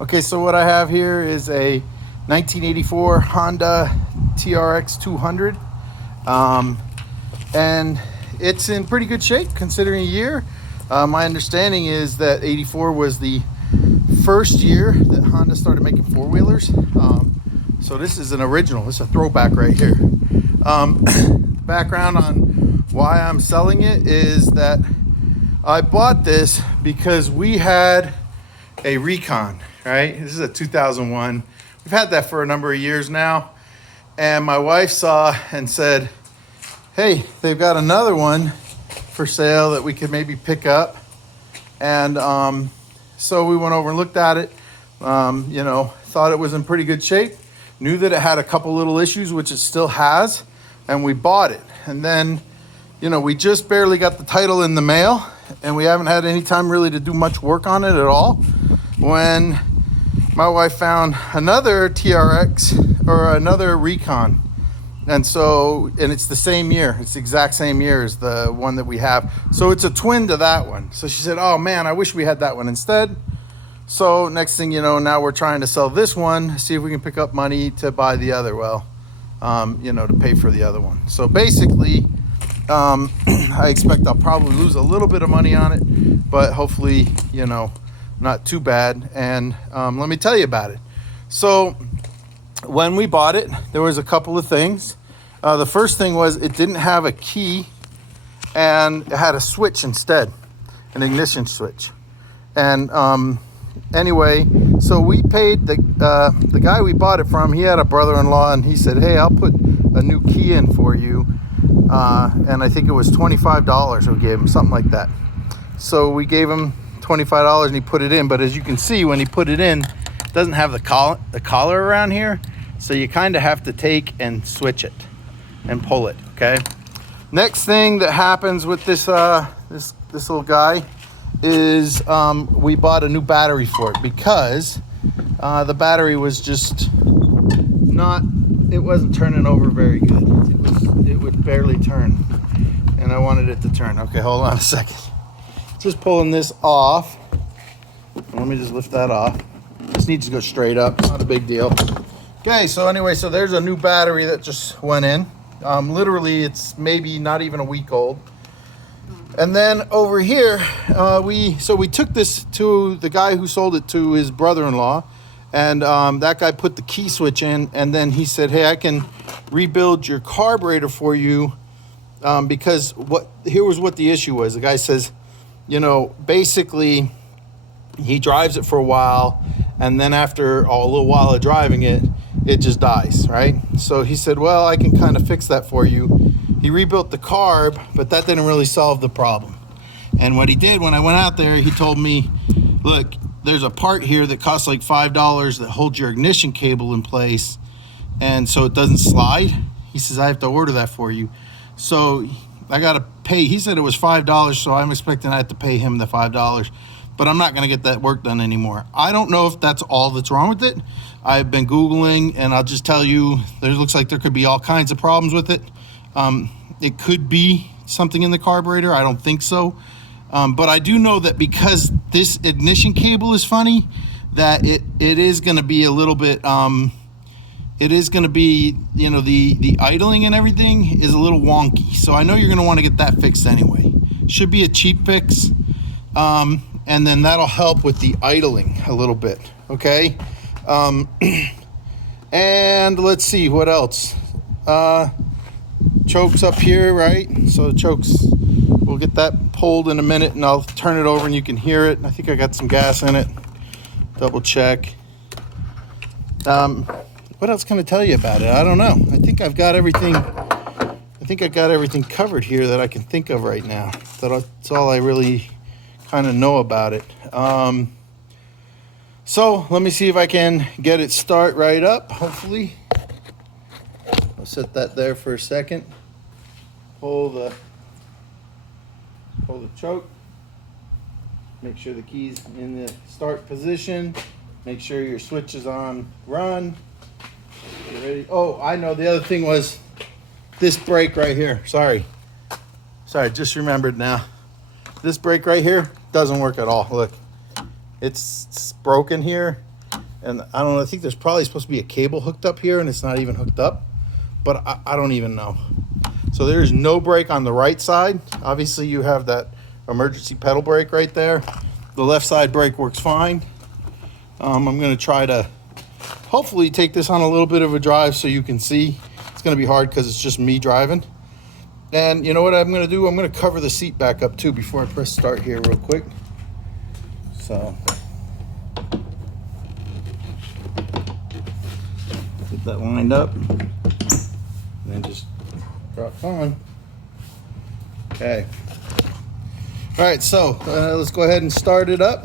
Okay, so what I have here is a 1984 Honda TRX 200. And it's in pretty good shape considering a year. My understanding is that 84 was the first year that Honda started making four-wheelers. So this is an original. This is a throwback right here. Background on why I'm selling it is that I bought this because we had a Recon, right? This is a 2001. We've had that for a number of years now. And my wife saw and said, hey, they've got another one for sale that we could maybe pick up. And so we went over and looked at it, thought it was in pretty good shape, knew that it had a couple little issues, which it still has, and we bought it. And then, we just barely got the title in the mail, and we haven't had any time really to do much work on it at all, when my wife found another TRX or another Recon. And it's the same year. It's the exact same year as the one that we have. So it's a twin to that one. So she said, oh man, I wish we had that one instead. So next thing you know, now we're trying to sell this one, see if we can pick up money to buy the other. Well, to pay for the other one. So basically, I expect I'll probably lose a little bit of money on it, but hopefully, not too bad. And let me tell you about it. So when we bought it, there was a couple of things. The first thing was it didn't have a key, and it had a switch instead, an ignition switch. And anyway, so we paid the guy we bought it from. He had a brother-in-law, and he said, hey, I'll put a new key in for you. And I think it was $25 we gave him, something like that. So we gave him $25 and he put it in. But as you can see, when he put it in, it doesn't have the collar around here. So you kind of have to take and switch it and pull it, okay? Next thing that happens with this little guy is we bought a new battery for it because the battery was just it wasn't turning over very good. It would barely turn, and I wanted it to turn. Okay, hold on a second. Just pulling this off. Let me just lift that off. This needs to go straight up. It's not a big deal. Okay, so anyway, so there's a new battery that just went in. Literally, it's maybe not even a week old. And then over here, we took this to the guy who sold it to his brother-in-law, and that guy put the key switch in, and then he said, hey, I can rebuild your carburetor for you, because here was what the issue was. The guy says, basically, he drives it for a while, and then after a little while of driving it, it just dies, right? So he said, well, I can kind of fix that for you. He rebuilt the carb, but that didn't really solve the problem. And what he did when I went out there, he told me, look, there's a part here that costs like $5 that holds your ignition cable in place, and so it doesn't slide. He says, I have to order that for you. So I got to pay. He said it was $5, so I'm expecting I have to pay him the $5. But I'm not going to get that work done anymore. I don't know if that's all that's wrong with it. I've been Googling, and I'll just tell you, looks like there could be all kinds of problems with it. It could be something in the carburetor. I don't think so. But I do know that because this ignition cable is funny, that it is going to be a little bit, it is going to be, the idling and everything is a little wonky. So I know you're going to want to get that fixed anyway. Should be a cheap fix. And then that'll help with the idling a little bit, okay? And let's see, what else? Chokes up here, right? So the chokes, we'll get that pulled in a minute, and I'll turn it over and you can hear it. I think I got some gas in it. Double check. What else can I tell you about it? I don't know. I think I've got everything covered here that I can think of right now. That's all I really kind of know about it. So let me see if I can get it start right up, hopefully. I'll set that there for a second. Pull the choke. Make sure the key's in the start position. Make sure your switch is on run. Get ready. Oh, I know, the other thing was this brake right here. Sorry, just remembered now. This brake right here doesn't work at all. Look, it's broken here. And I don't know, I think there's probably supposed to be a cable hooked up here and it's not even hooked up, but I don't even know. So there's no brake on the right side. Obviously you have that emergency pedal brake right there. The left side brake works fine. I'm gonna try to hopefully take this on a little bit of a drive so you can see. It's gonna be hard because it's just me driving. And you know what I'm gonna do? I'm gonna cover the seat back up too before I press start here real quick. So get that lined up and then just drop on. Okay. All right, so let's go ahead and start it up.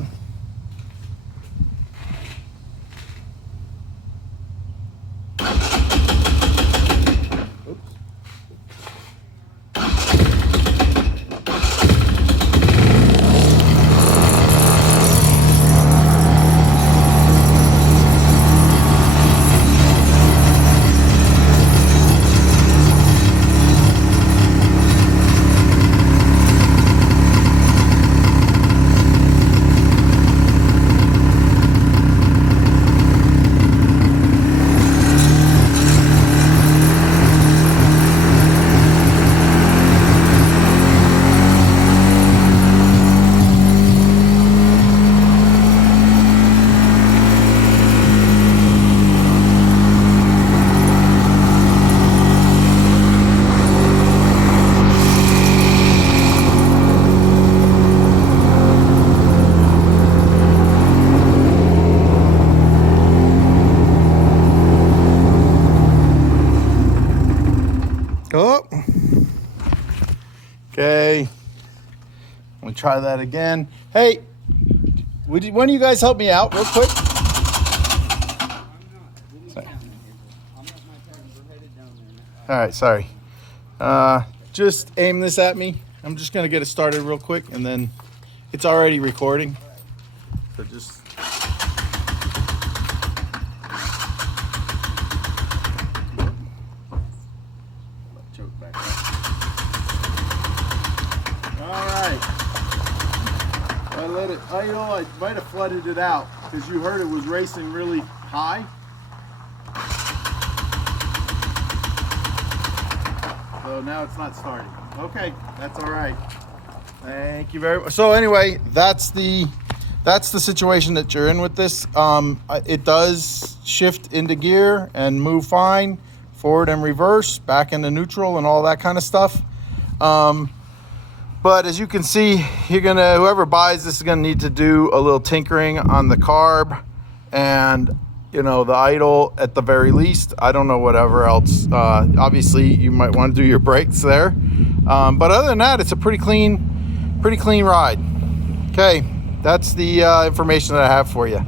Oh, okay. I'm gonna try that again. Hey, one of you guys help me out real quick? All right, sorry. Just aim this at me. I'm just gonna get it started real quick, and then it's already recording. So just. I might have flooded it out because you heard it was racing really high. So now it's not starting. Okay, that's all right. Thank you very much. So anyway, that's the situation that you're in with this. It does shift into gear and move fine, forward and reverse, back into neutral and all that kind of stuff. But as you can see, whoever buys this is gonna need to do a little tinkering on the carb and the idle at the very least. I don't know whatever else. Obviously you might want to do your brakes there. But other than that, it's a pretty clean ride. Okay, that's the information that I have for you.